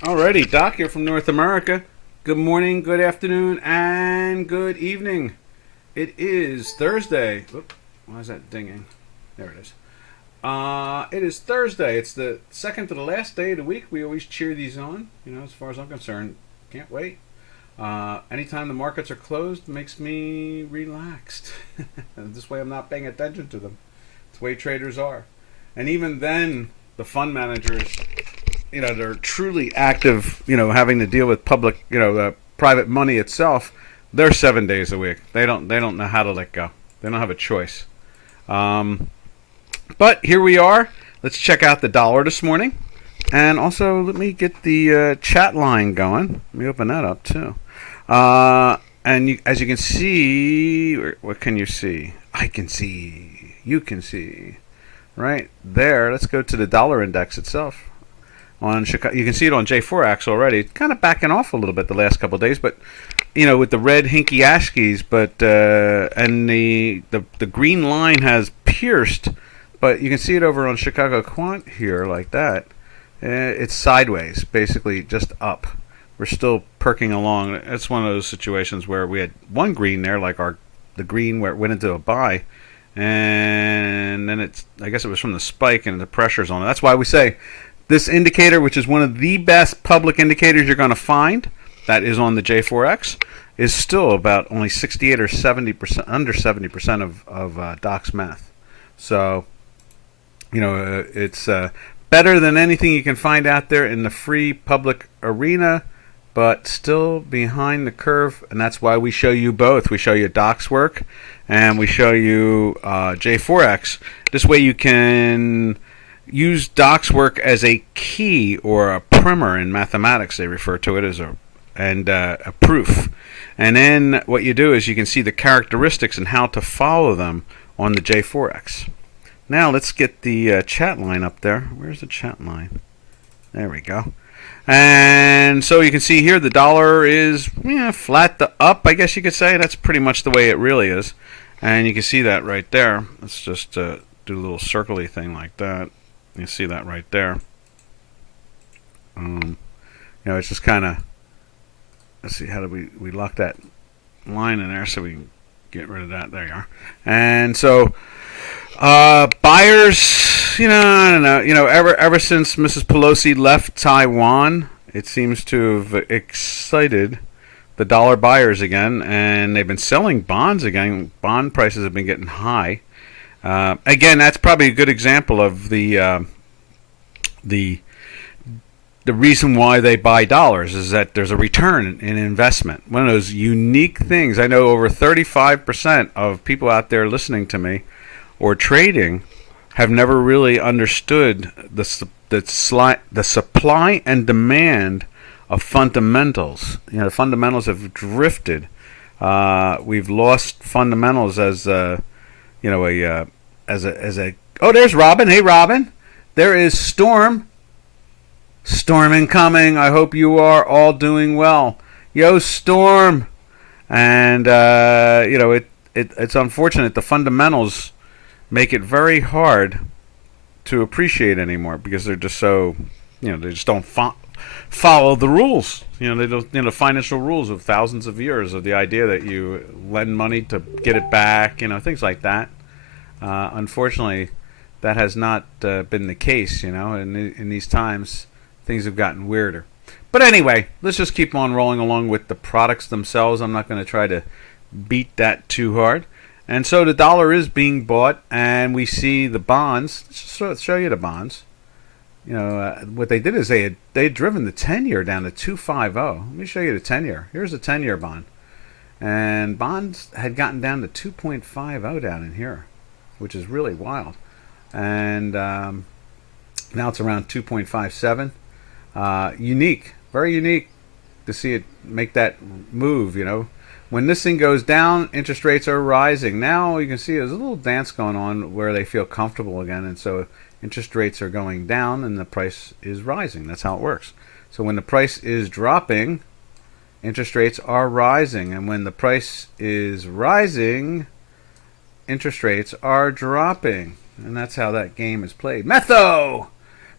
Alrighty, Doc here from North America. Good morning, good afternoon, and good evening. It is Thursday. Oop, why is that dinging? There it is. It is Thursday. It's the second to the last day of the week. We always cheer these on. As far as I'm concerned, can't wait. Anytime the markets are closed makes me relaxed. This way I'm not paying attention to them. It's the way traders are. And even then, the fund managers, they're truly active, having to deal with public, the private money itself. They're 7 days a week. They don't know how to let go. They don't have a choice. But here we are. Let's check out the dollar this morning. And also, let me get the chat line going. Let me open that up, too. As you can see, what can you see? I can see. You can see. Right there. Let's go to the dollar index itself. On Chicago, you can see it on J4X already. It's kind of backing off a little bit the last couple of days, but with the red hinky ashkies, but and the green line has pierced, but you can see it over on Chicago Quant here like that. It's sideways, basically just up. We're still perking along. It's one of those situations where we had one green there, like the green where it went into a buy, and then I guess it was from the spike and the pressures on it. That's why we say this indicator, which is one of the best public indicators you're going to find, that is on the J4X, is still about only 68 or 70%, under 70% of Doc's math. So, it's better than anything you can find out there in the free public arena, but still behind the curve, and that's why we show you both. We show you Doc's work, and we show you J4X. This way you can use Doc's work as a key or a primer in mathematics. They refer to it as a proof. And then what you do is you can see the characteristics and how to follow them on the J4X. Now let's get the chat line up there. Where's the chat line? There we go. And so you can see here the dollar is flat to up, I guess you could say. That's pretty much the way it really is. And you can see that right there. Let's just do a little circly thing like that. You see that right there. It's just kind of, let's see, how do we lock that line in there so we can get rid of that. There you are. And so buyers, I don't know, ever since Mrs. Pelosi left Taiwan, it seems to have excited the dollar buyers again, and they've been selling bonds again. Bond prices have been getting high. Again, that's probably a good example of the reason why they buy dollars is that there's a return in investment. One of those unique things. I know over 35% of people out there listening to me or trading have never really understood the supply and demand of fundamentals. Fundamentals have drifted. We've lost fundamentals as oh, there's Robin. Hey, Robin. There is Storm incoming. I hope you are all doing well. Yo, Storm. And it's unfortunate. The fundamentals make it very hard to appreciate anymore because they're just so, they just don't follow the rules. They don't, financial rules of thousands of years of the idea that you lend money to get it back, things like that. Unfortunately, that has not been the case, in these times. Things have gotten weirder. But anyway, let's just keep on rolling along with the products themselves. I'm not going to try to beat that too hard. And so the dollar is being bought, and we see the bonds. Let's show you the bonds. What they did is they had driven the 10-year down to 250. Let me show you the 10-year. Here's the 10-year bond. And bonds had gotten down to 2.50 down in here, which is really wild. And now it's around 2.57. Unique, very unique to see it make that move, When this thing goes down, interest rates are rising. Now you can see there's a little dance going on where they feel comfortable again, and so interest rates are going down and the price is rising. That's how it works. So when the price is dropping, interest rates are rising, and when the price is rising, interest rates are dropping. And that's how that game is played. Metho!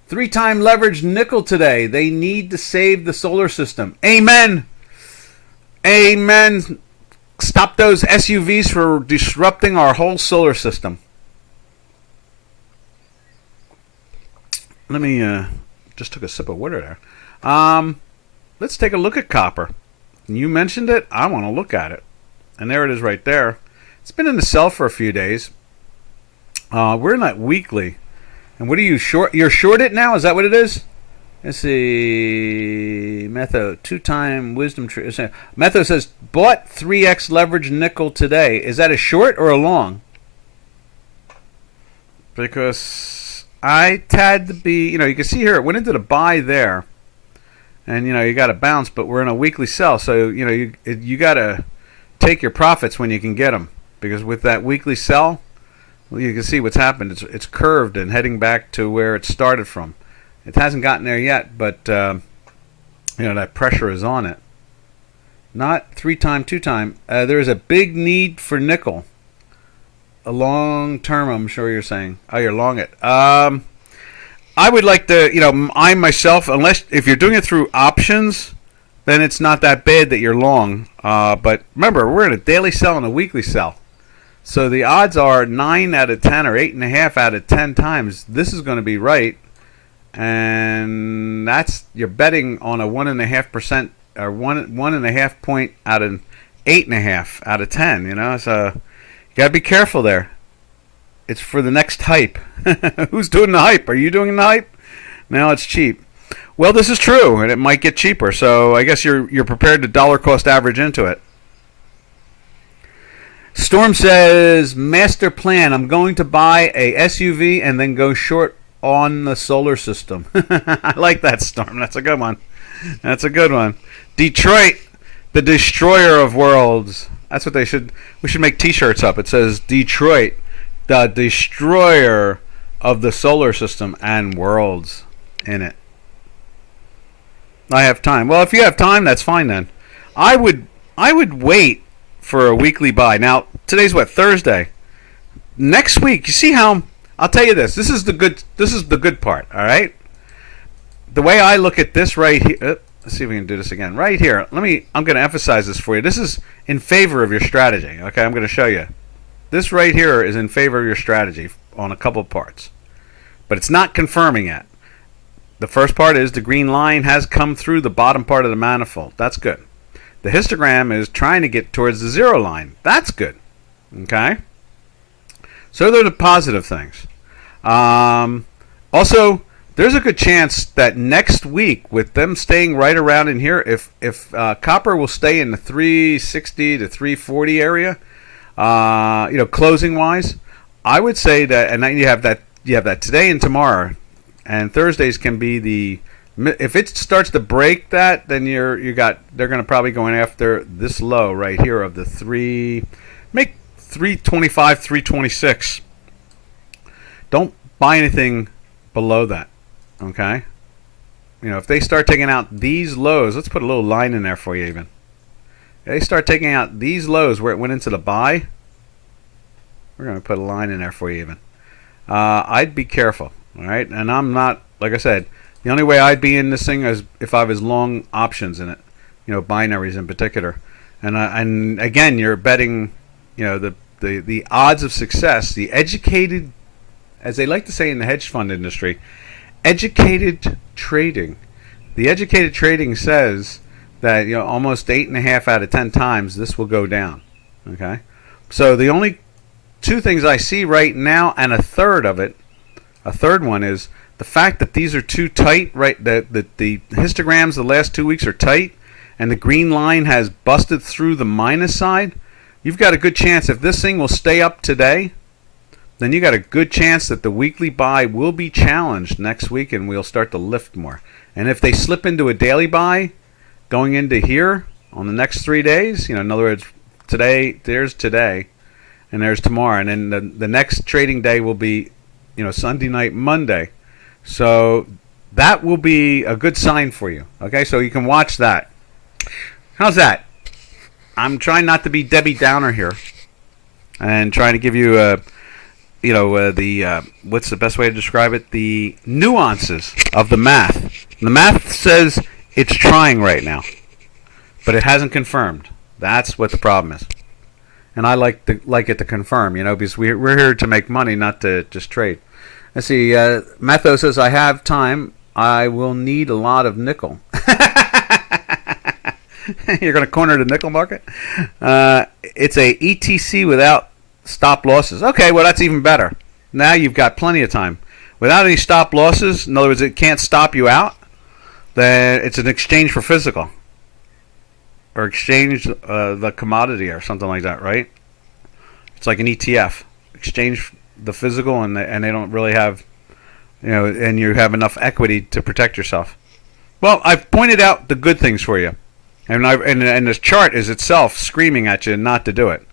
3-time leveraged nickel today. They need to save the solar system. Amen. Amen. Stop those SUVs for disrupting our whole solar system. Let me just took a sip of water there. Let's take a look at copper. You mentioned it. I want to look at it. And there it is right there. It's been in the sell for a few days. We're in that weekly. And what are you short? You're short it now? Is that what it is? Let's see. Metho, 2-time wisdom tree. Metho says, bought 3x leverage nickel today. Is that a short or a long? Because I had to be, you can see here, it went into the buy there. And, you got to bounce, but we're in a weekly sell. So, you got to take your profits when you can get them. Because with that weekly sell, well, you can see what's happened. It's curved and heading back to where it started from. It hasn't gotten there yet, but that pressure is on it. Not 3-time, 2-time. There is a big need for nickel. A long term, I'm sure you're saying. Oh, you're long it. I would like to, I myself, unless if you're doing it through options, then it's not that bad that you're long. But remember, we're in a daily sell and a weekly sell. So the odds are 9 out of 10 or 8.5 out of 10 times this is going to be right. And that's, you're betting on a 1.5% or 1.5 point out of 8.5 out of 10, So you got to be careful there. It's for the next hype. Who's doing the hype? Are you doing the hype? Now it's cheap. Well, this is true, and it might get cheaper. So I guess you're prepared to dollar cost average into it. Storm says, master plan. I'm going to buy a SUV and then go short on the solar system. I like that, Storm. That's a good one. That's a good one. Detroit, the destroyer of worlds. That's what we should make t-shirts up. It says Detroit, the destroyer of the solar system and worlds in it. I have time. Well, if you have time, that's fine then. I would wait for a weekly buy. Now, today's what, Thursday. Next week, you see how I'll tell you this. This is the good part, all right? The way I look at this right here, let's see if we can do this again. Right here. I'm going to emphasize this for you. This is in favor of your strategy, okay? I'm going to show you. This right here is in favor of your strategy on a couple of parts. But it's not confirming yet. The first part is the green line has come through the bottom part of the manifold. That's good. The histogram is trying to get towards the zero line. That's good. Okay? So they're the positive things. Also, there's a good chance that next week, with them staying right around in here, if copper will stay in the 360 to 340 area, closing wise, I would say that, and then you have that today and tomorrow, and Thursdays can be the. If it starts to break that, then they're going to probably go in after this low right here of the 325, 326. Don't buy anything below that, okay? If they start taking out these lows, let's put a little line in there for you even. If they start taking out these lows where it went into the buy, we're going to put a line in there for you even. I'd be careful, all right? And I'm not, like I said, the only way I'd be in this thing is if I was long options in it, binaries in particular. And again, you're betting, the odds of success, the educated, as they like to say in the hedge fund industry, educated trading. The educated trading says that almost 8.5 out of 10 times this will go down. Okay, so the only two things I see right now, and a third one is the fact that these are too tight. Right, that the histograms the last 2 weeks are tight, and the green line has busted through the minus side. You've got a good chance if this thing will stay up today, then you got a good chance that the weekly buy will be challenged next week and we'll start to lift more. And if they slip into a daily buy going into here on the next 3 days, in other words, there's today and there's tomorrow, and then the next trading day will be, Sunday night, Monday. So that will be a good sign for you. Okay, so you can watch that. How's that? I'm trying not to be Debbie Downer here and trying to give you what's the best way to describe it? The nuances of the math. The math says it's trying right now, but it hasn't confirmed. That's what the problem is. And I like it to confirm, because we're here to make money, not to just trade. Let's see. Matho says, I have time. I will need a lot of nickel. You're going to corner the nickel market? It's a ETC without stop losses. Okay, well, that's even better. Now you've got plenty of time. Without any stop losses, in other words, it can't stop you out, then it's an exchange for physical. Or exchange the commodity or something like that, right? It's like an ETF. Exchange the physical, and they don't really have, and you have enough equity to protect yourself. Well, I've pointed out the good things for you, and this chart is itself screaming at you not to do it.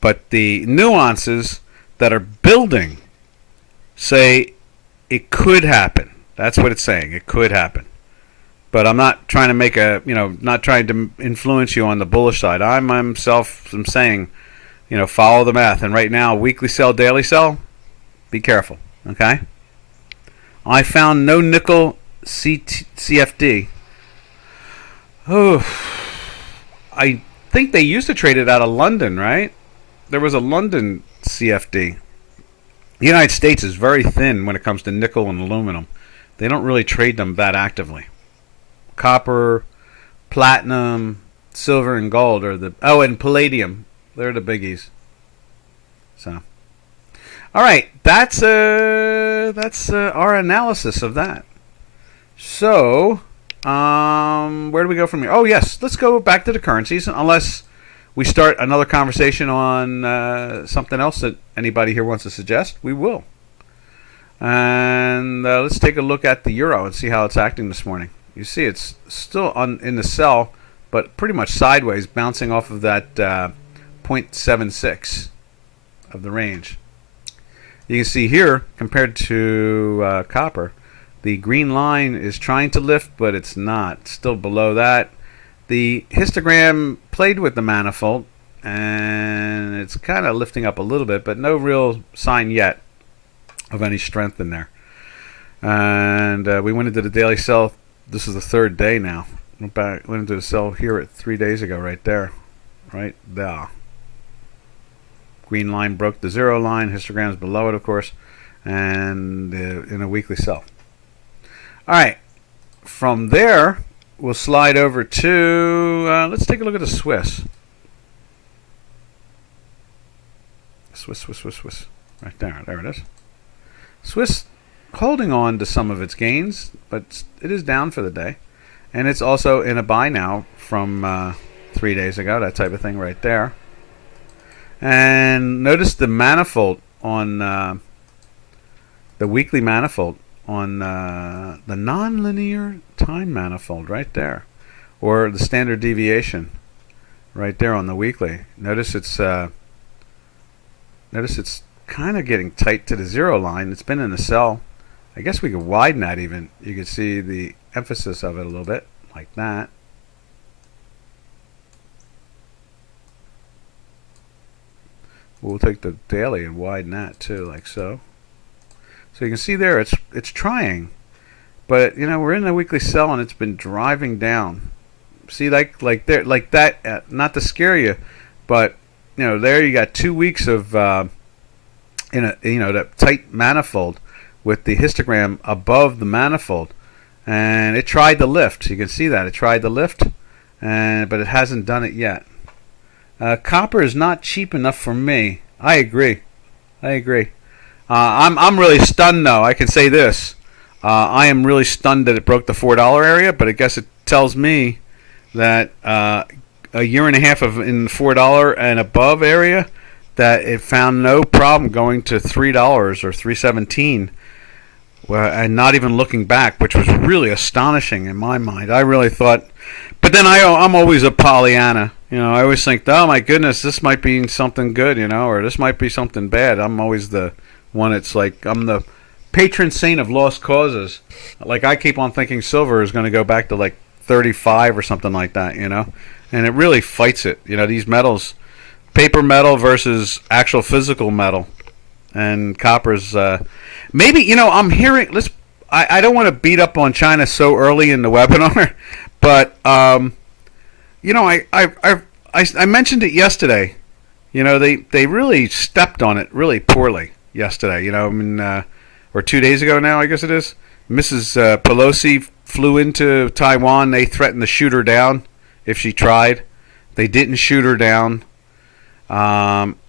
But the nuances that are building say it could happen. That's what it's saying. It could happen. But I'm not trying to make not trying to influence you on the bullish side. I'm saying, follow the math. And right now, weekly sell, daily sell, be careful. Okay? I found no nickel CFD. Oh, I think they used to trade it out of London, right? There was a London CFD. The United States is very thin when it comes to nickel and aluminum. They don't really trade them that actively. Copper, platinum, silver, and gold are and palladium. They're the biggies. So, all right, that's our analysis of that. So, where do we go from here? Oh yes, let's go back to the currencies. Unless we start another conversation on something else that anybody here wants to suggest, we will. And let's take a look at the euro and see how it's acting this morning. You see it's still in the sell, but pretty much sideways, bouncing off of that 0.76 of the range. You can see here, compared to copper, the green line is trying to lift, but it's not. It's still below that. The histogram played with the manifold, and it's kind of lifting up a little bit, but no real sign yet of any strength in there. And we went into the daily sell. This is the third day now. Went into the sell here 3 days ago, right there. Right there. Green line broke the zero line. Histogram's below it, of course. And in a weekly sell. All right. From there, we'll slide over to, let's take a look at the Swiss. Swiss. Right there. There it is. Swiss holding on to some of its gains, but it is down for the day. And it's also in a buy now from 3 days ago, that type of thing right there. And notice the manifold on the weekly manifold on the nonlinear time manifold right there, or the standard deviation right there on the weekly. Notice it's kind of getting tight to the zero line. It's been in the sell. I guess we could widen that even. You can see the emphasis of it a little bit, like that. We'll take the daily and widen that too, like so. So you can see there, it's trying, but we're in the weekly sell and it's been driving down. See, like that. Not to scare you, but there you got 2 weeks of that tight manifold with the histogram above the manifold, and it tried to lift. You can see that it tried to lift, but it hasn't done it yet. Copper is not cheap enough for me. I agree. I'm really stunned though. I can say this. I am really stunned that it broke the $4 area, but I guess it tells me that a year and a half in the $4 and above area, that it found no problem going to $3 or $3.17. And not even looking back, which was really astonishing in my mind. I really thought, but then I'm always a Pollyanna. I always think, oh my goodness, this might be something good, or this might be something bad. I'm always the one that's like, I'm the patron saint of lost causes. Like, I keep on thinking silver is going to go back to like 35 or something like that, and it really fights it. These metals, paper metal versus actual physical metal. and copper's maybe, I'm hearing. I don't want to beat up on China so early in the webinar, but I mentioned it yesterday. They really stepped on it really poorly yesterday. Or 2 days ago now, I guess it is. Mrs. Pelosi flew into Taiwan. They threatened to shoot her down if she tried. They didn't shoot her down.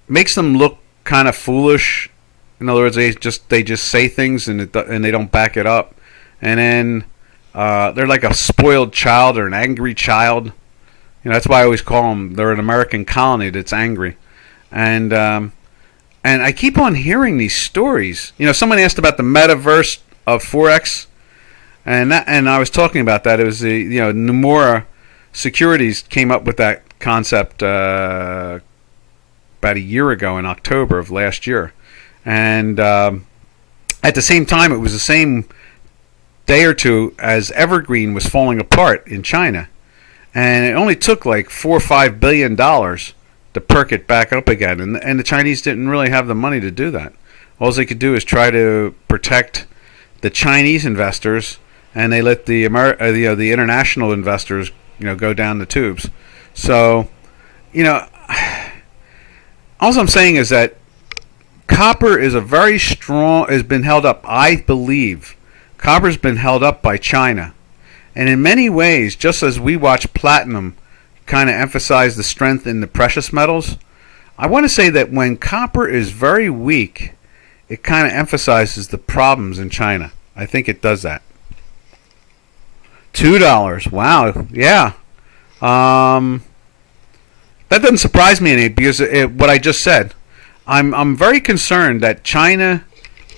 Makes them look kind of foolish. In other words, they just say things and they don't back it up. And then they're like a spoiled child or an angry child. That's why I always call them. They're an American colony that's angry. And I keep on hearing these stories. Someone asked about the metaverse of Forex, and I was talking about that. It was the Nomura Securities came up with that concept about a year ago in October of last year, and at the same time, it was the same day or two as Evergreen was falling apart in China, and it only took like $4 or $5 billion to perk it back up again, and the Chinese didn't really have the money to do that. All they could do is try to protect the Chinese investors, and they let the the international investors go down the tubes. So, all I'm saying is that copper is has been held up. I believe copper's been held up by China, and in many ways, just as we watch platinum kind of emphasize the strength in the precious metals, I want to say that when copper is very weak, it kind of emphasizes the problems in China. I think it does that. $2. Wow. Yeah. That doesn't surprise me any because what I just said. I'm very concerned that China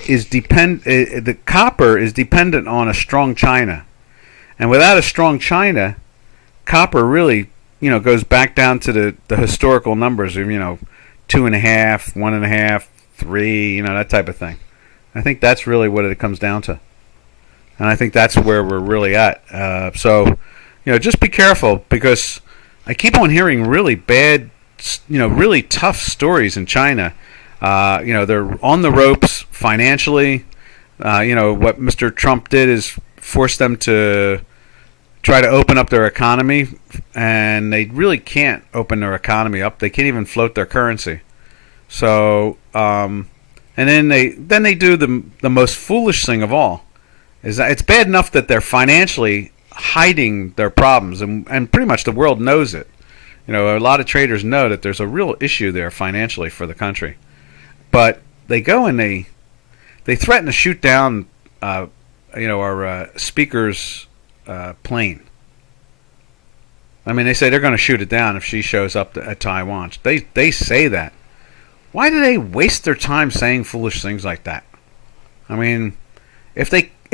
is the copper is dependent on a strong China, and without a strong China, copper really goes back down to the historical numbers of 2.5, 1.5, 3, that type of thing. I think that's really what it comes down to, and I think that's where we're really at. So just be careful because I keep on hearing really bad, really tough stories in China. They're on the ropes financially. What Mr. Trump did is force them to try to open up their economy, and they really can't open their economy up. They can't even float their currency. So, and then they do the most foolish thing of all, is that it's bad enough that they're financially hiding their problems, and pretty much the world knows it. A lot of traders know that there's a real issue there financially for the country, but they go and they threaten to shoot down, our speaker's plane. I mean, they say they're going to shoot it down if she shows up at Taiwan. They say that. Why do they waste their time saying foolish things like that? I mean, if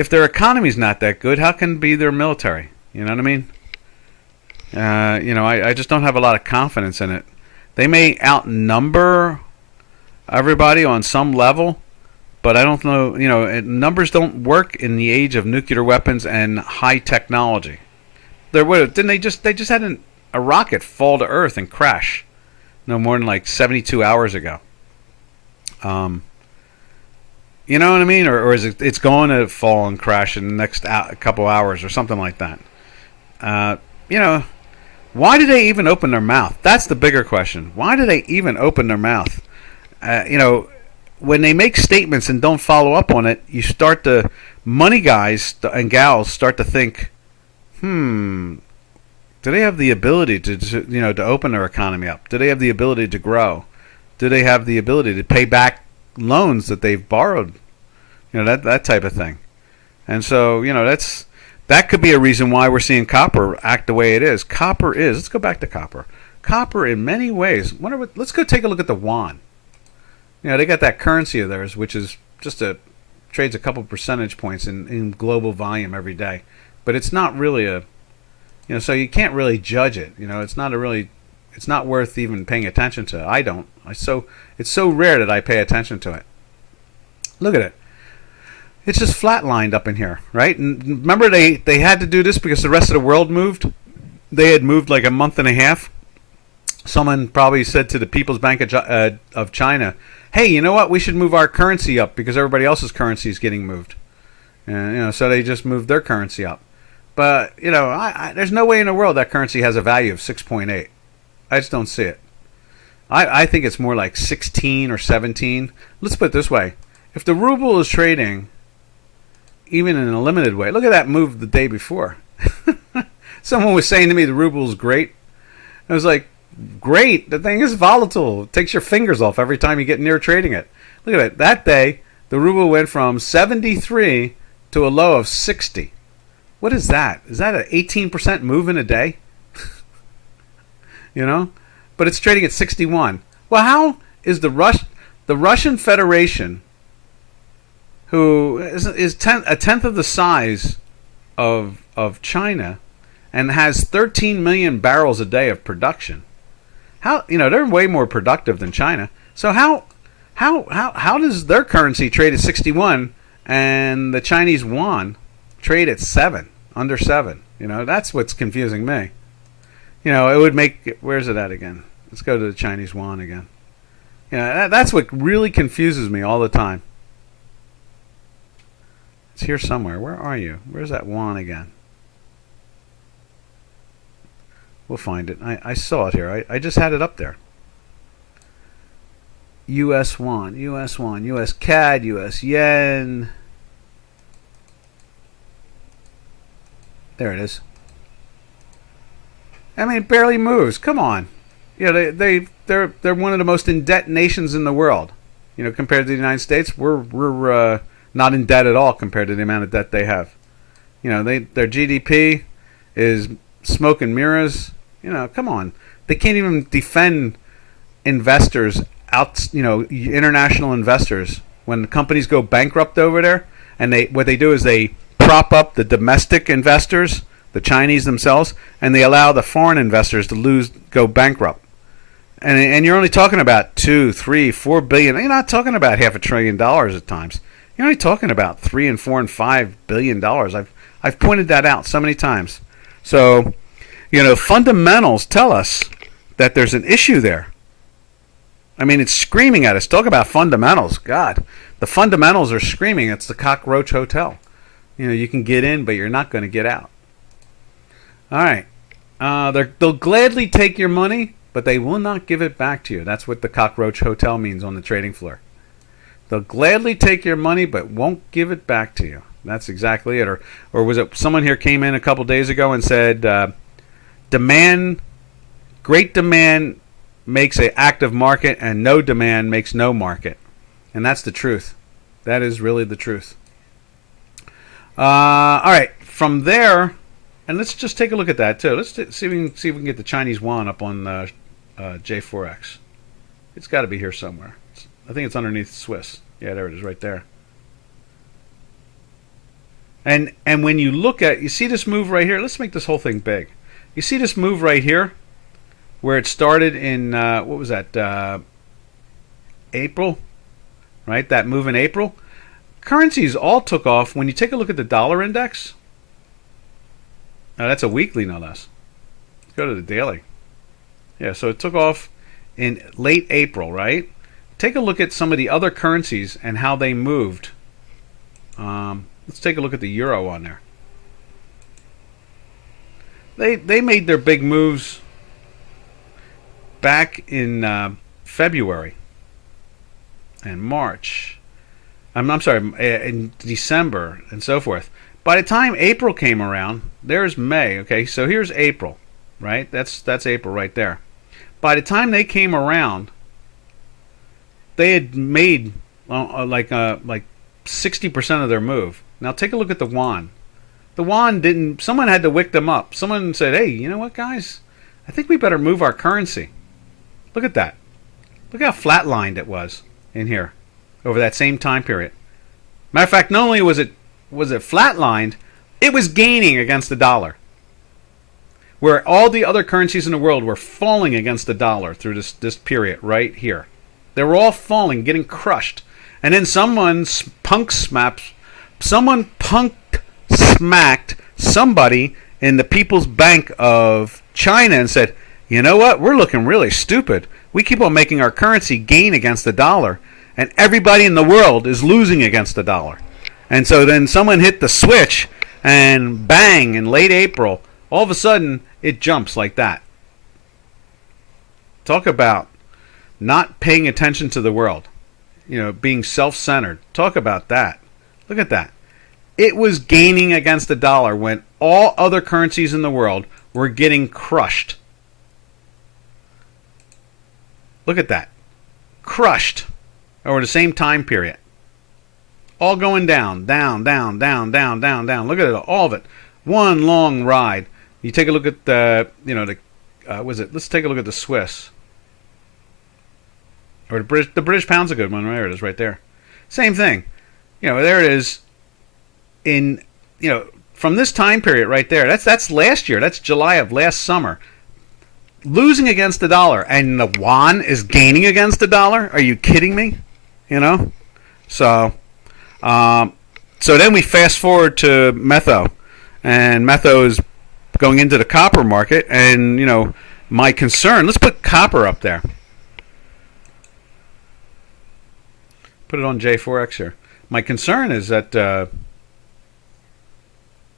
their economy's not that good, how can it be their military? You know what I mean? I just don't have a lot of confidence in it. They may outnumber everybody on some level, but I don't know. Numbers don't work in the age of nuclear weapons and high technology. Didn't they just had a rocket fall to Earth and crash no more than like 72 hours ago. You know what I mean? Or is it's going to fall and crash in the next couple hours or something like that? Why do they even open their mouth? That's the bigger question. Why do they even open their mouth? When they make statements and don't follow up on it, money guys and gals start to think, do they have the ability to open their economy up? Do they have the ability to grow? Do they have the ability to pay back loans that they've borrowed? That type of thing. And so, that could be a reason why we're seeing copper act the way it is. Let's go back to copper. Copper in many ways. Let's go take a look at the yuan. They got that currency of theirs, which is trades a couple percentage points in global volume every day. But it's not really so you can't really judge it. It's not worth even paying attention to. I don't. It's so rare that I pay attention to it. Look at it. It's just flatlined up in here, right? And remember, they had to do this because the rest of the world moved. They had moved like a month and a half. Someone probably said to the People's Bank of China, hey, you know what? We should move our currency up because everybody else's currency is getting moved. And, so they just moved their currency up. But, there's no way in the world that currency has a value of 6.8. I just don't see it. I think it's more like 16 or 17. Let's put it this way. If the ruble is trading, even in a limited way, look at that move the day before. Someone was saying to me the ruble is great. I was like, great. The thing is volatile. It takes your fingers off every time you get near trading it. Look at it. That day, the ruble went from 73 to a low of 60. What is that? Is that an 18% move in a day? But it's trading at 61. Well, how is the Russian Federation, who is a tenth of the size of China, and has 13 million barrels a day of production? How they're way more productive than China. So how does their currency trade at 61 and the Chinese yuan trade at 7, under 7? That's what's confusing me. It would make, where's it at again? Let's go to the Chinese yuan again. That's what really confuses me all the time. It's here somewhere. Where are you? Where's that yuan again? We'll find it. I saw it here. I just had it up there. US yuan, US CAD, US yen. There it is. I mean, it barely moves. Come on. They're one of the most in debt nations in the world. Compared to the United States, we're not in debt at all compared to the amount of debt they have. Their GDP is smoke and mirrors. Come on. They can't even defend investors international investors when companies go bankrupt over there, and what they do is they prop up the domestic investors, the Chinese themselves, and they allow the foreign investors to go bankrupt. And you're only talking about 2, 3, 4 billion. You're not talking about $500 billion at times. You're only talking about 3 and 4 and 5 billion dollars. I've pointed that out so many times. So, fundamentals tell us that there's an issue there. I mean, it's screaming at us. Talk about fundamentals. God, the fundamentals are screaming. It's the cockroach hotel. You can get in, but you're not going to get out. All right. They'll gladly take your money, but they will not give it back to you. That's what the cockroach hotel means on the trading floor. They'll gladly take your money, but won't give it back to you. That's exactly it. Or was it someone here came in a couple days ago and said, great demand makes an active market, and no demand makes no market. And that's the truth. That is really the truth. All right. From there, and let's just take a look at that too. Let's see if we can get the Chinese yuan up on J4X. It's got to be here somewhere. I think it's underneath Swiss. Yeah, there it is, right there. And when you look at, you see this move right here. Let's make this whole thing big. You see this move right here, where it started in what was that? April, right? That move in April. Currencies all took off. When you take a look at the dollar index, now that's a weekly, no less. Let's go to the daily. Yeah, so it took off in late April, right? Take a look at some of the other currencies and how they moved. Let's take a look at the euro on there. They made their big moves back in February and March. I'm sorry, in December and so forth. By the time April came around, there's May. Okay, so here's April, right? That's April right there. By the time they came around, they had made like 60% of their move. Now take a look at the yuan. The yuan didn't. Someone had to wick them up. Someone said, "Hey, you know what, guys? I think we better move our currency." Look at that. Look how flatlined it was in here over that same time period. Matter of fact, not only was it flatlined, it was gaining against the dollar. Where all the other currencies in the world were falling against the dollar through this period right here. They were all falling, getting crushed. And then someone punk smacked somebody in the People's Bank of China and said, "You know what? We're looking really stupid. We keep on making our currency gain against the dollar. and everybody in the world is losing against the dollar. And so then someone hit the switch, and bang, in late April, all of a sudden it jumps like that. Talk about not paying attention to the world, being self-centered. Talk about that. Look at that. It was gaining against the dollar when all other currencies in the world were getting crushed. Look at that. Crushed over the same time period. All going down, down, down, down, down, down, down. Look at it, all of it. One long ride. You take a look at let's take a look at the Swiss. Or the British pound's a good one. There it is right there. Same thing. There it is. From this time period right there. That's last year. That's July of last summer. Losing against the dollar, and the yuan is gaining against the dollar. Are you kidding me? So then we fast forward to metho, and metho is going into the copper market, and my concern. Let's put copper up there. Put it on J4X here. My concern is that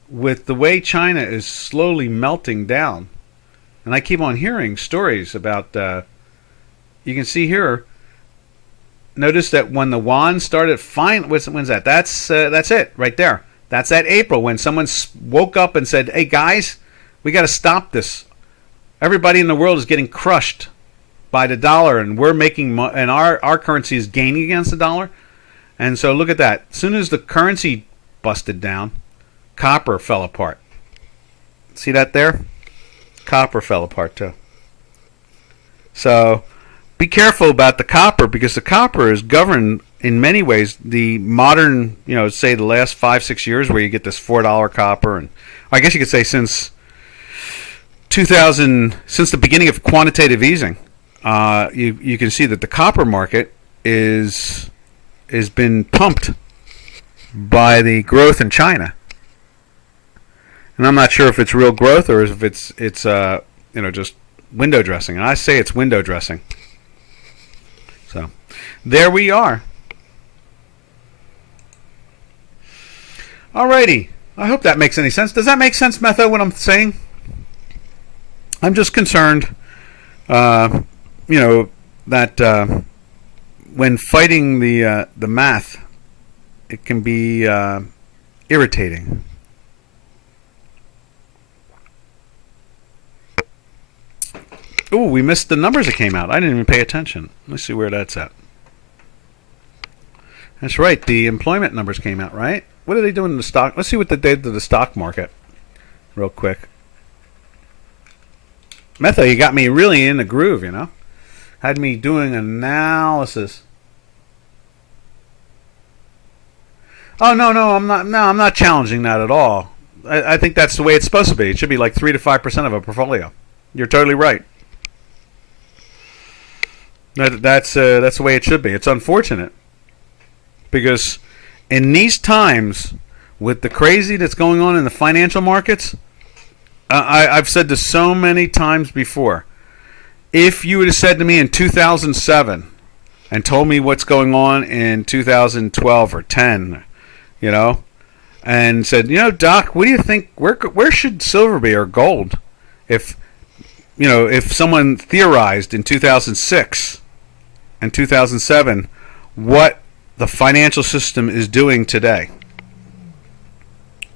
with the way China is slowly melting down, and I keep on hearing stories about, you can see here, notice that when the yuan started, when's that? That's it right there. That's that April when someone woke up and said, hey guys, we got to stop this. Everybody in the world is getting crushed by the dollar, and we're making and our currency is gaining against the dollar. And so look at that. As soon as the currency busted down, copper fell apart. See that there? Copper fell apart too. So be careful about the copper, because the copper is governed in many ways. The modern, say the last 5-6 years, where you get this $4 copper, and I guess you could say since 2000, since the beginning of quantitative easing, you can see that the copper market has been pumped by the growth in China. And I'm not sure if it's real growth or if it's just window dressing. And I say it's window dressing. So there we are. Alrighty. I hope that makes any sense. Does that make sense, Metho, what I'm saying? I'm just concerned, that when fighting the math, it can be irritating. Oh, we missed the numbers that came out. I didn't even pay attention. Let's see where that's at. That's right. The employment numbers came out, right? What are they doing in the stock? Let's see what they did to the stock market real quick. Metho, you got me really in the groove, Had me doing analysis. Oh, no, I'm not. No, I'm not challenging that at all. I think that's the way it's supposed to be. It should be like 3 to 5% of a portfolio. You're totally right. That's the way it should be. It's unfortunate because in these times, with the crazy that's going on in the financial markets, I've said this so many times before. If you would have said to me in 2007 and told me what's going on in 2012 or 10, and said, Doc, what do you think? Where should silver be or gold? If someone theorized in 2006 and 2007 what the financial system is doing today,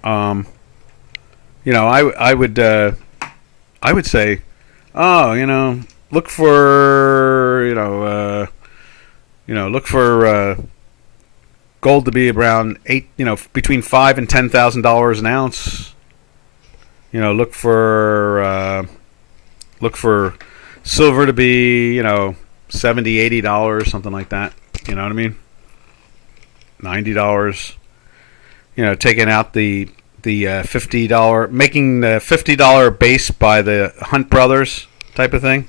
I would say, look for gold to be around between $5,000 and $10,000 an ounce. Look for silver to be, $70, $80, something like that. You know what I mean? $90. Taking out the $50, making the $50 base by the Hunt brothers type of thing.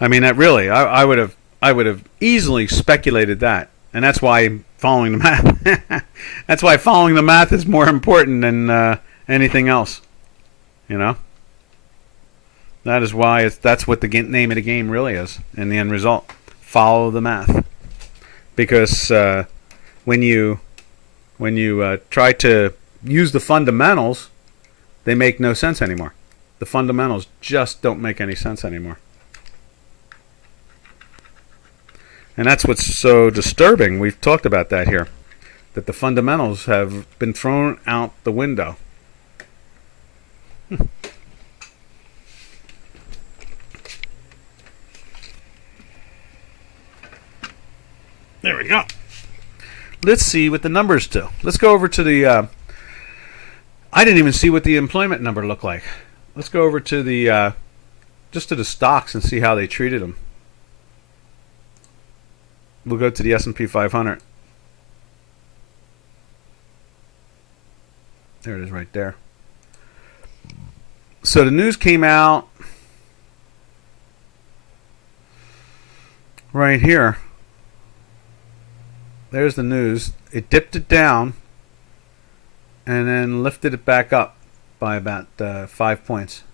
I mean, that really, I would have easily speculated that, and that's why following the math. That's why following the math is more important than anything else. That is why that's what the name of the game really is in the end result. Follow the math. because when you try to use the fundamentals, they make no sense anymore. The fundamentals just don't make any sense anymore. And that's what's so disturbing. We've talked about that here, that the fundamentals have been thrown out the window. There we go. Let's see what the numbers do. Let's go over to the... I didn't even see what the employment number looked like. Let's go over to the... just to the stocks and see how they treated them. We'll go to the S&P 500. There it is right there. So the news came out right here. There's the news. It dipped it down and then lifted it back up by about 5 points.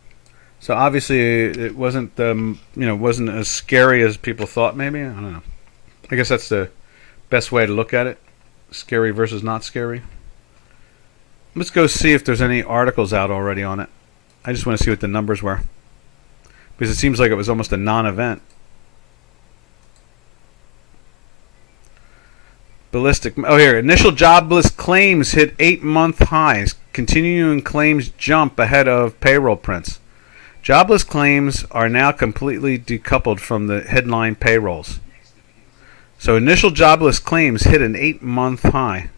So obviously it wasn't wasn't as scary as people thought. Maybe, I don't know. I guess that's the best way to look at it. Scary versus not scary. Let's go see if there's any articles out already on it. I just want to see what the numbers were, because it seems like it was almost a non-event. Here, initial jobless claims hit 8-month highs. Continuing claims jump ahead of payroll prints. Jobless claims are now completely decoupled from the headline payrolls. So initial jobless claims hit an 8-month high.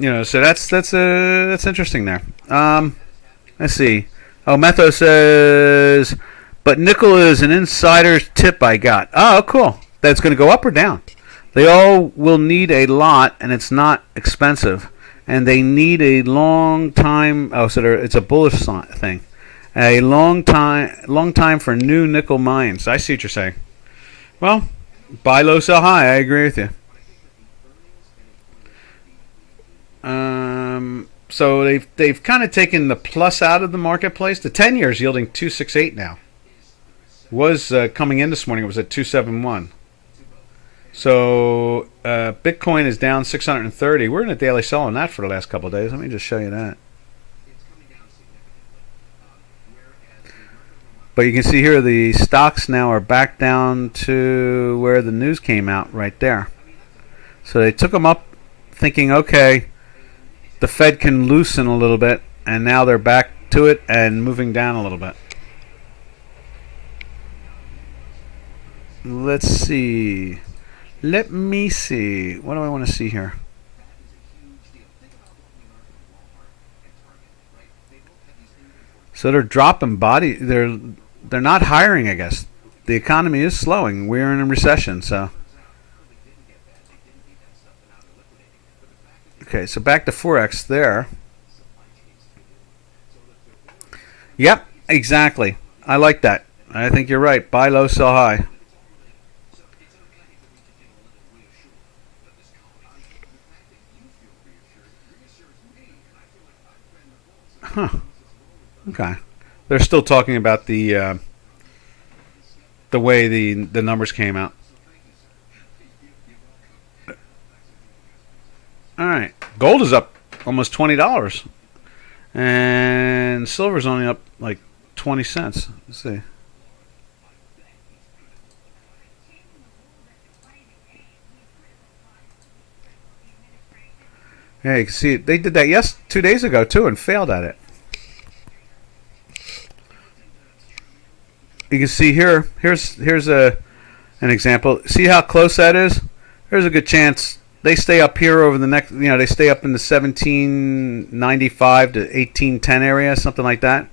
So that's interesting there. Let's see. Oh, Metho says, but nickel is an insider's tip I got. Oh, cool. That's going to go up or down. They all will need a lot, and it's not expensive. And they need a long time. Oh, so it's a bullish thing. A long time for new nickel mines. I see what you're saying. Well, buy low, sell high. I agree with you. So they've kind of taken the plus out of the marketplace. The 10-year is yielding 2.68 now. Was coming in this morning. It was at 2.71. So Bitcoin is down 630. We're in a daily sell on that for the last couple of days. Let me just show you that. But you can see here the stocks now are back down to where the news came out right there. So they took them up thinking, okay, the Fed can loosen a little bit, and now they're back to it and moving down a little bit. Let's see. Let me see. What do I want to see here? So they're dropping body. They're not hiring, I guess. The economy is slowing. We're in a recession, so. Okay, so back to Forex there. Yep, exactly. I like that. I think you're right. Buy low, sell high. Huh. Okay. They're still talking about the way the numbers came out. All right. Gold is up almost $20, and silver's only up like 20 cents. Let's see. Yeah, you can see it. They did that 2 days ago too, and failed at it. You can see here. Here's an example. See how close that is? There's a good chance they stay up here over the next. They stay up in the 1795 to 1810 area, something like that.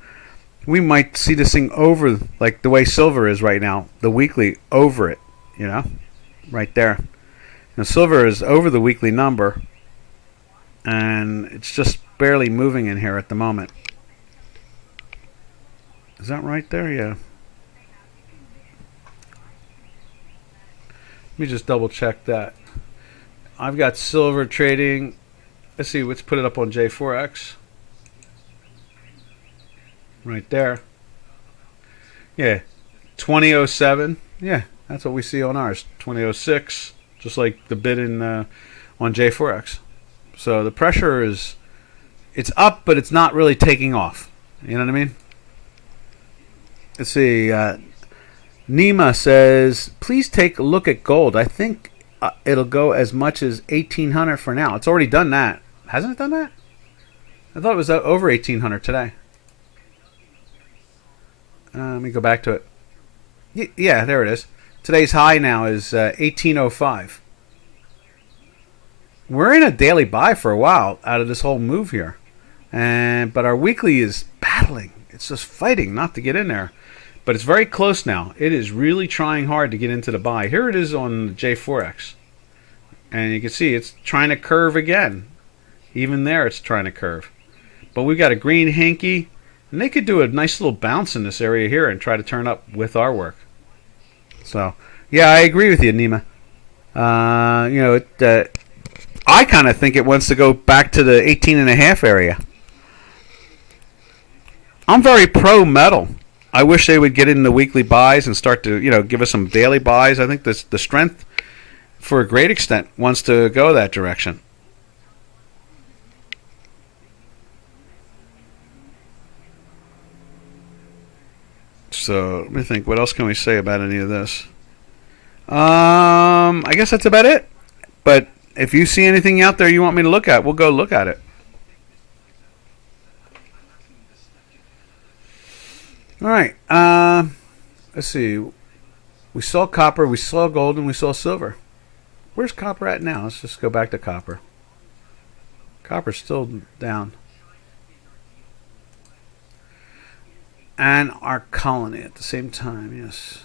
We might see this thing over, like the way silver is right now, the weekly over it. Right there. Now silver is over the weekly number, and it's just barely moving in here at the moment. Is that right there? Yeah. Let me just double check that. I've got silver trading. Let's see. Let's put it up on J4X. Right there. Yeah. 2007. Yeah, that's what we see on ours. 2006, just like the bid in on J4X. So the pressure is, it's up, but it's not really taking off. You know what I mean? Let's see. Nima says, please take a look at gold. I think it'll go as much as 1,800 for now. It's already done that. Hasn't it done that? I thought it was over 1,800 today. Let me go back to it. Yeah, there it is. Today's high now is 1805. We're in a daily buy for a while out of this whole move here. But our weekly is battling. It's just fighting not to get in there. But it's very close now. It is really trying hard to get into the buy. Here it is on the J4X. And you can see it's trying to curve again. Even there it's trying to curve. But we've got a green hinky. And they could do a nice little bounce in this area here and try to turn up with our work. So, yeah, I agree with you, Nima. I kind of think it wants to go back to the 18.5 area. I'm very pro metal. I wish they would get in the weekly buys and start to, give us some daily buys. I think the strength, for a great extent, wants to go that direction. So let me think. What else can we say about any of this? I guess that's about it. But if you see anything out there you want me to look at, we'll go look at it. All right. Let's see. We saw copper, we saw gold, and we saw silver. Where's copper at now? Let's just go back to copper. Copper's still down. And our colony at the same time, yes.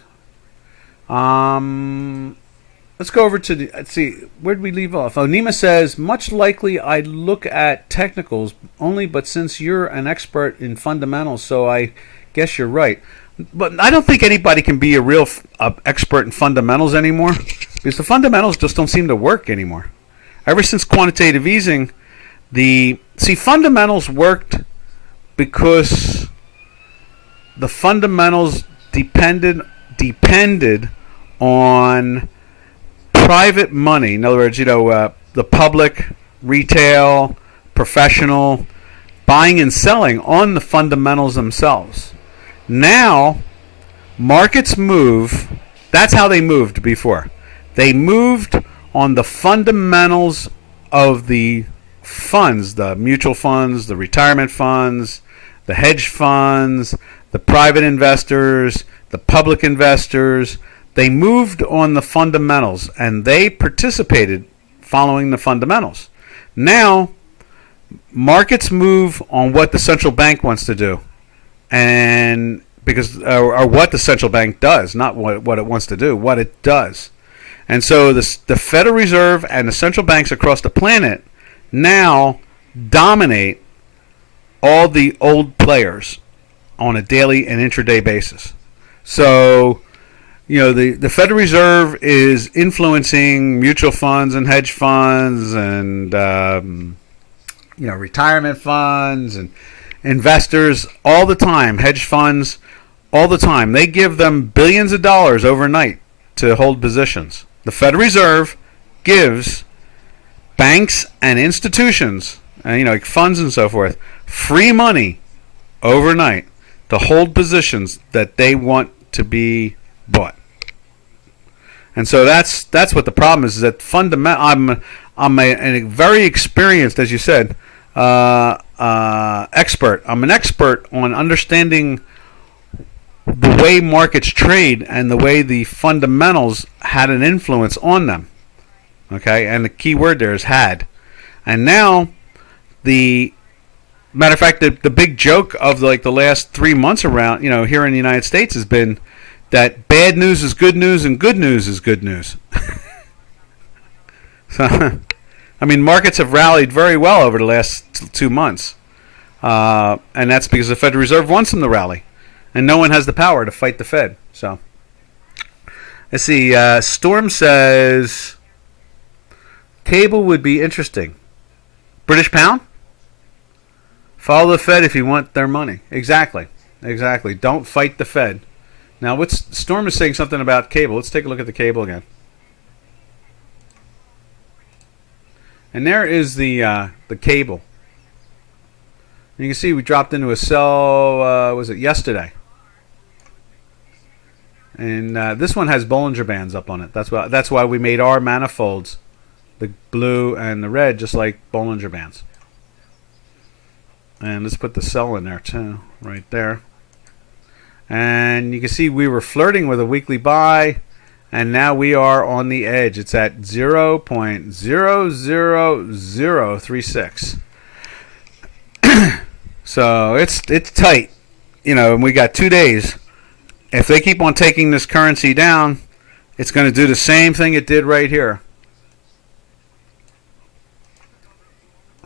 Let's go over to let's see, where did we leave off? Oh, Nima says, much likely I'd look at technicals only, but since you're an expert in fundamentals, so I guess you're right. But I don't think anybody can be a real expert in fundamentals anymore, because the fundamentals just don't seem to work anymore. Ever since quantitative easing, fundamentals worked because the fundamentals depended on private money. In other words, the public, retail, professional, buying and selling on the fundamentals themselves. Now, markets move. That's how they moved before. They moved on the fundamentals of the funds, the mutual funds, the retirement funds, the hedge funds, the private investors, the public investors. They moved on the fundamentals, and they participated following the fundamentals. Now, markets move on what the central bank wants to do, and or what the central bank does, not what it wants to do, what it does. And so the Federal Reserve and the central banks across the planet now dominate all the old players on a daily and intraday basis. So, the Federal Reserve is influencing mutual funds and hedge funds and, retirement funds and investors all the time, hedge funds all the time. They give them billions of dollars overnight to hold positions. The Federal Reserve gives banks and institutions, like funds and so forth, free money overnight to hold positions that they want to be bought. And so that's what the problem is that I'm a very experienced, as you said, expert. I'm an expert on understanding the way markets trade and the way the fundamentals had an influence on them. Okay, and the key word there is had. And now, matter of fact, the big joke of the last 3 months around, here in the United States has been that bad news is good news and good news is good news. So, markets have rallied very well over the last 2 months. And that's because the Federal Reserve wants them to rally. And no one has the power to fight the Fed. So, let's see. Storm says, cable would be interesting. British pound? Follow the Fed if you want their money. Exactly. Don't fight the Fed. Now, Storm is saying something about cable. Let's take a look at the cable again. And there is the cable. And you can see we dropped into a sell. Was it yesterday? And this one has Bollinger Bands up on it. That's why we made our manifolds, the blue and the red, just like Bollinger Bands. And let's put the sell in there too, right there. And you can see we were flirting with a weekly buy, and now we are on the edge. It's at 0.00036. So it's tight, and we got 2 days. If they keep on taking this currency down, it's going to do the same thing it did right here.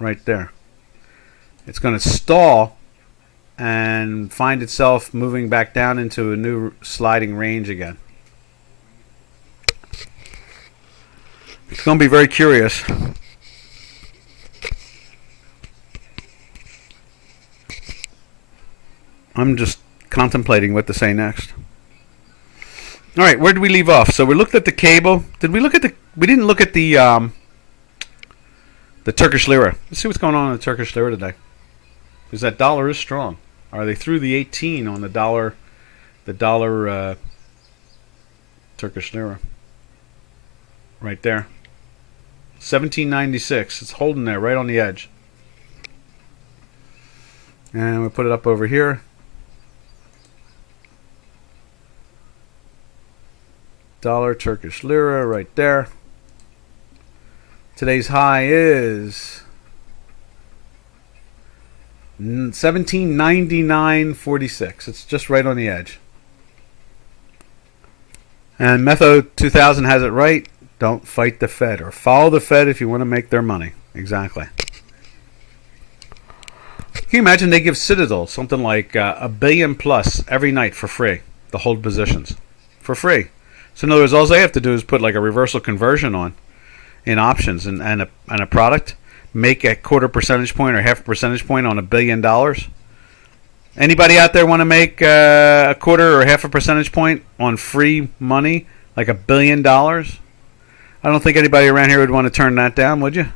Right there. It's going to stall and find itself moving back down into a new sliding range again. It's going to be very curious. I'm just contemplating what to say next. All right, where did we leave off? So we looked at the cable. Did we look at the? We didn't look at the Turkish lira. Let's see what's going on in the Turkish lira today. Because that dollar is strong. Are they through the 18 on the dollar? The dollar Turkish lira. Right there. 17.96. It's holding there, right on the edge. And we put it up over here. Dollar Turkish lira right there. Today's high is 17.9946. It's just right on the edge. And Metho 2000 has it right. Don't fight the Fed, or follow the Fed if you want to make their money. Exactly. Can you imagine they give Citadel something like $1 billion plus every night for free to hold positions? For free. So in other words, all they have to do is put like a reversal conversion on in options and a product, make a quarter percentage point or half a percentage point on $1 billion. Anybody out there want to make a quarter or half a percentage point on free money, like $1 billion? I don't think anybody around here would want to turn that down, would you?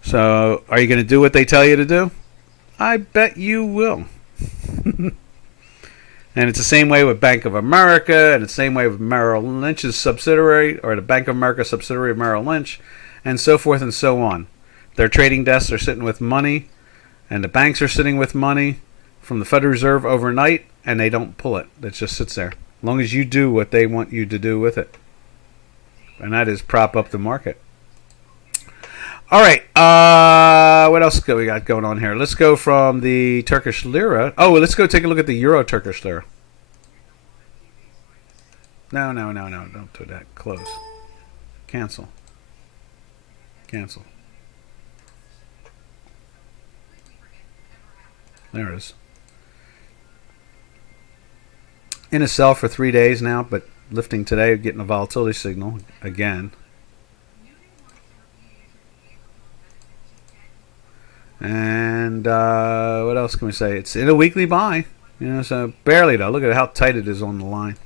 So are you going to do what they tell you to do? I bet you will. And it's the same way with Bank of America, and it's the same way with Merrill Lynch's subsidiary, or the Bank of America subsidiary of Merrill Lynch, and so forth and so on. Their trading desks are sitting with money, and the banks are sitting with money from the Federal Reserve overnight, and they don't pull it. It just sits there. As long as you do what they want you to do with it. And that is prop up the market. All right. What else do we got going on here? Let's go from the Turkish lira. Oh, let's go take a look at the Euro Turkish lira. No. Don't do that. Close. Cancel. Cancel. There it is. In a sell for 3 days now, but lifting today, getting a volatility signal again. And what else can we say? It's in a weekly buy, so barely though. Look at how tight it is on the line.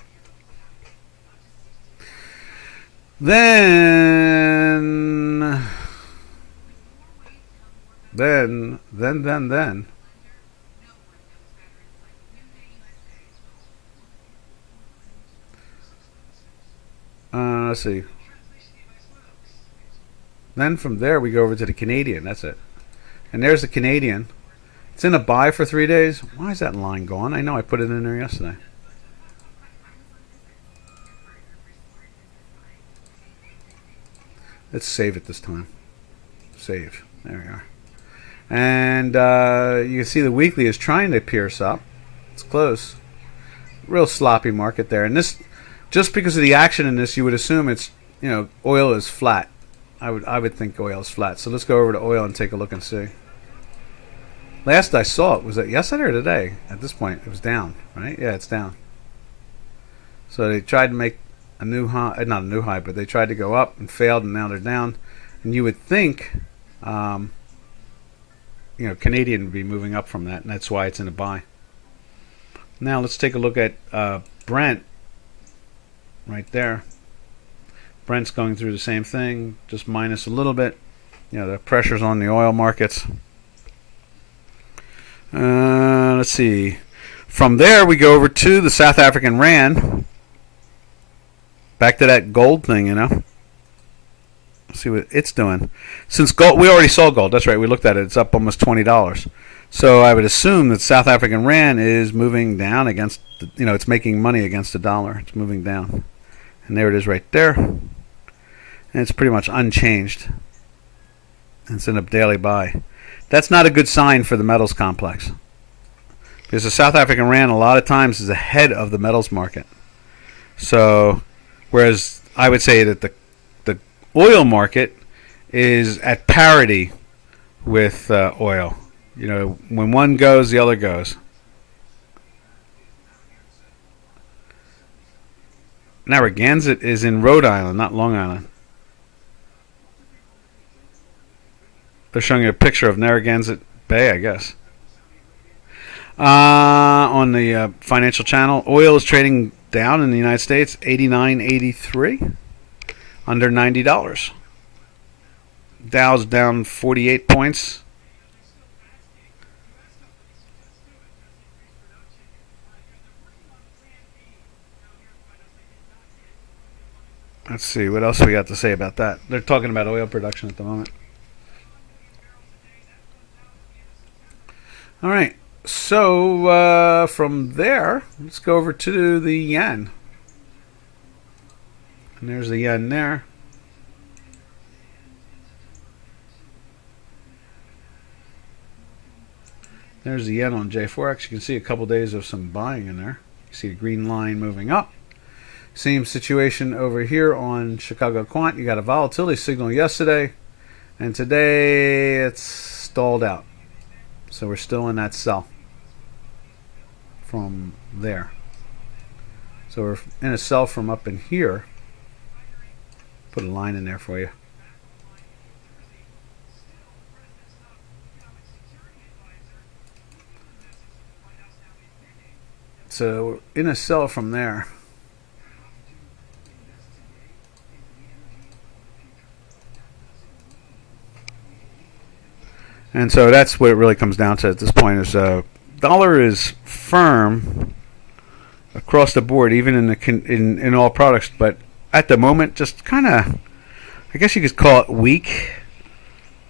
Then let's see. Then from there we go over to the Canadian. That's it. And there's the Canadian. It's in a buy for 3 days. Why is that line gone? I know I put it in there yesterday. Let's save it this time. Save. There we are. And you can see the weekly is trying to pierce up. It's close. Real sloppy market there. And this, just because of the action in this, you would assume it's, oil is flat. I would think oil is flat. So let's go over to oil and take a look and see. Last I saw it, was it yesterday or today? At this point, it was down, right? Yeah, it's down. So they tried to make a new high, not a new high, but they tried to go up and failed, and now they're down. And you would think, Canadian would be moving up from that, and that's why it's in a buy. Now let's take a look at Brent right there. Brent's going through the same thing, just minus a little bit. The pressure's on the oil markets. Let's see. From there, we go over to the South African Rand. Back to that gold thing, Let's see what it's doing. Since gold, we already saw gold. That's right. We looked at it. It's up almost $20. So I would assume that South African Rand is moving down against, it's making money against the dollar. It's moving down. And there it is right there. And it's pretty much unchanged. It's in a daily buy. That's not a good sign for the metals complex. Because the South African Rand a lot of times is ahead of the metals market. So, whereas I would say that the oil market is at parity with oil. When one goes, the other goes. Narragansett is in Rhode Island, not Long Island. They're showing you a picture of Narragansett Bay, I guess. On the financial channel, oil is trading down in the United States, 89.83, under $90. Dow's down 48 points. Let's see, what else we got to say about that? They're talking about oil production at the moment. All right, so from there, let's go over to the yen. And there's the yen there. There's the yen on J4X. You can see a couple days of some buying in there. You see the green line moving up. Same situation over here on Chicago Quant. You got a volatility signal yesterday, and today it's stalled out. So we're still in that sell from there. So we're in a sell from up in here. Put a line in there for you. So in a sell from there. And so that's what it really comes down to at this point is dollar is firm across the board, even in all products, but at the moment just kind of, I guess you could call it weak.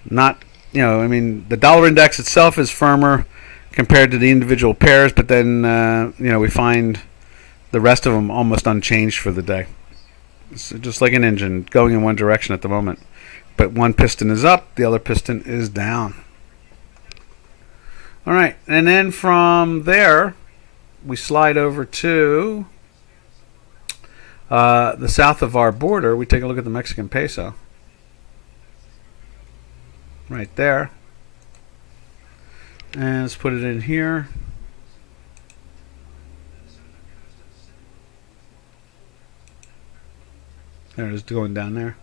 Not, the dollar index itself is firmer compared to the individual pairs, but then, we find the rest of them almost unchanged for the day. It's just like an engine going in one direction at the moment. But one piston is up, the other piston is down. All right, and then from there, we slide over to the south of our border. We take a look at the Mexican peso. Right there. And let's put it in here. There it is, going down there.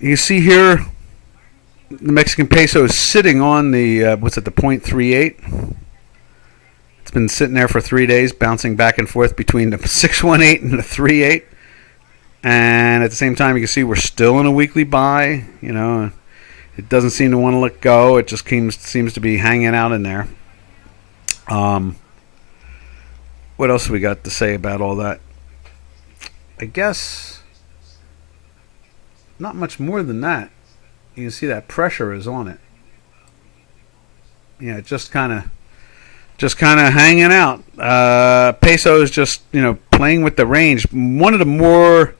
You see here, the Mexican peso is sitting on the, the 0.38. It's been sitting there for 3 days, bouncing back and forth between the 618 and the 38. And at the same time, you can see we're still in a weekly buy. It doesn't seem to want to let go. It just seems to be hanging out in there. What else have we got to say about all that? I guess not much more than that. You can see that pressure is on it. Yeah, just kind of hanging out. Peso is just playing with the range. One of the more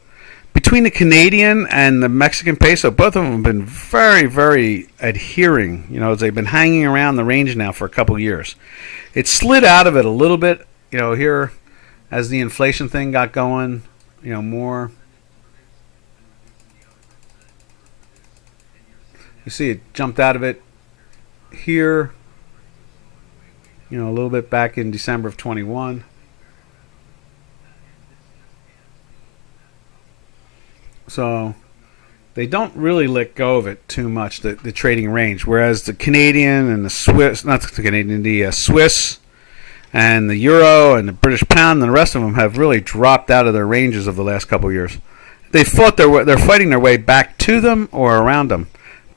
between the Canadian and the Mexican peso, both of them have been very, very adhering. They've been hanging around the range now for a couple of years. It slid out of it a little bit. Here as the inflation thing got going. More. You see it jumped out of it here, a little bit back in December of 21. So they don't really let go of it too much, the trading range. Whereas the Canadian and the Swiss, not the Canadian, the Swiss and the Euro and the British Pound and the rest of them have really dropped out of their ranges of the last couple of years. They're fighting their way back to them or around them.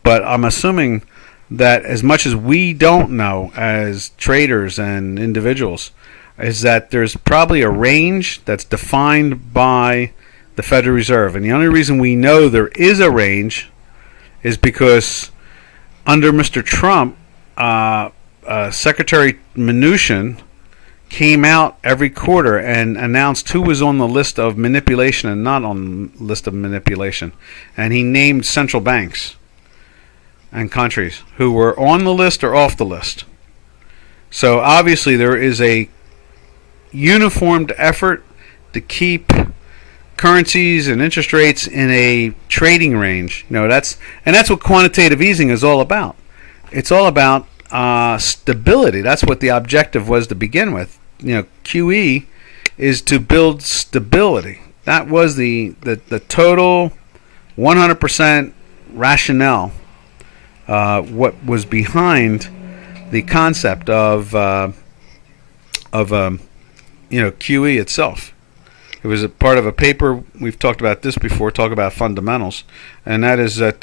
But I'm assuming that as much as we don't know as traders and individuals, is that there's probably a range that's defined by the Federal Reserve. And the only reason we know there is a range is because under Mr. Trump, Secretary Mnuchin came out every quarter and announced who was on the list of manipulation and not on the list of manipulation. And he named central banks and countries who were on the list or off the list. So obviously there is a uniformed effort to keep currencies and interest rates in a trading range. That's what quantitative easing is all about. It's all about stability. That's what the objective was to begin with. QE is to build stability. That was the total 100% rationale. What was behind the concept of QE itself. It was a part of a paper. We've talked about this before. Talk about fundamentals, and that is that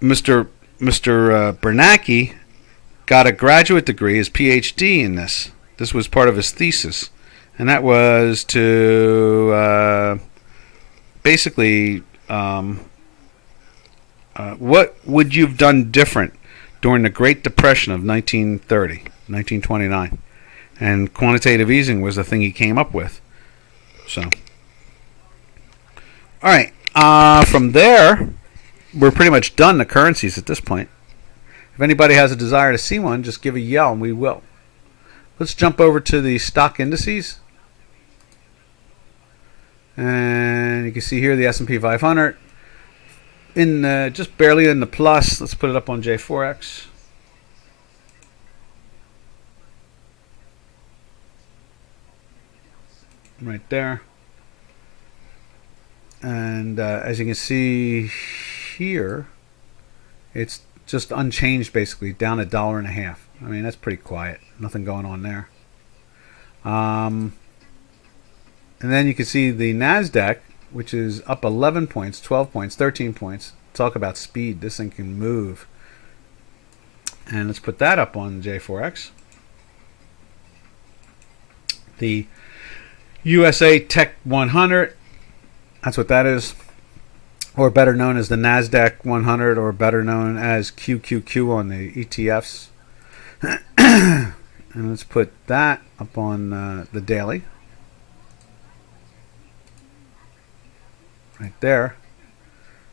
Mr. Bernanke got a graduate degree, his PhD in this. This was part of his thesis, and that was to basically what would you have done different during the Great Depression of 1930, 1929? And quantitative easing was the thing he came up with. So, all right. From there, we're pretty much done the currencies at this point. If anybody has a desire to see one, just give a yell and we will. Let's jump over to the stock indices. And you can see here the S&P 500 in just barely in the plus. Let's put it up on J4X. Right there. And as you can see here, it's just unchanged, basically down $1.50. I mean, that's pretty quiet. Nothing going on there. And then you can see the NASDAQ, which is up 11 points, 12 points, 13 points. Talk about speed. This thing can move. And let's put that up on J4X. The USA Tech 100, that's what that is, or better known as the NASDAQ 100, or better known as QQQ on the ETFs. And let's put that up on the daily. Right there.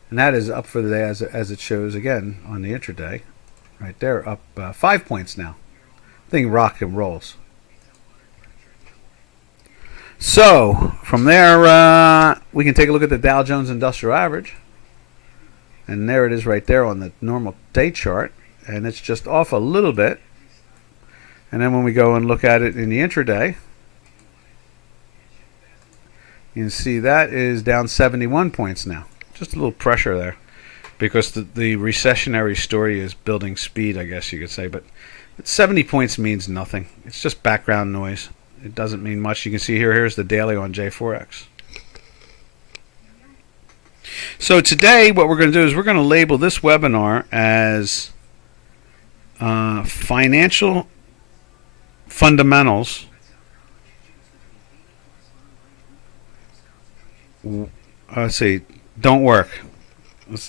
And that is up for the day as it shows again on the intraday. Right there, up 5 points now. Thing rock and rolls. So, from there, we can take a look at the Dow Jones Industrial Average. And there it is right there on the normal day chart. And it's just off a little bit. And then when we go and look at it in the intraday, you can see that is down 71 points now. Just a little pressure there. Because the recessionary story is building speed, I guess you could say. But 70 points means nothing. It's just background noise. It doesn't mean much. You can see here's the daily on J4X. So today what we're going to do is we're going to label this webinar as financial fundamentals. Let's see, don't work.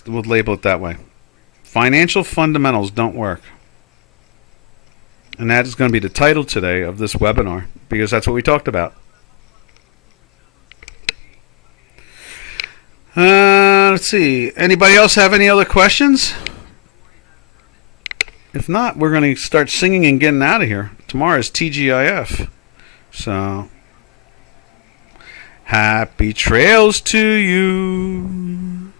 We'll label it that way. Financial fundamentals don't work. And that is going to be the title today of this webinar, because that's what we talked about. Let's see. Anybody else have any other questions? If not, we're going to start singing and getting out of here. Tomorrow is TGIF. So, happy trails to you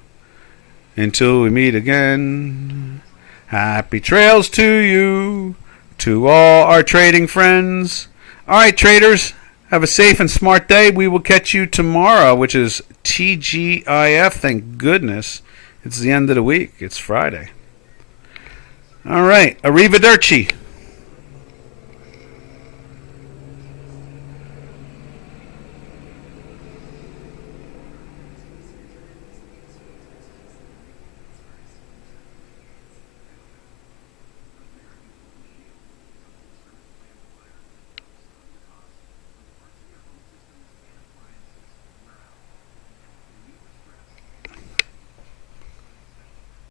until we meet again. Happy trails to you, to all our trading friends. All right, traders, Have a safe and smart day. We will catch you tomorrow, which is TGIF. Thank goodness. It's the end of the week. It's Friday. All right. Arrivederci.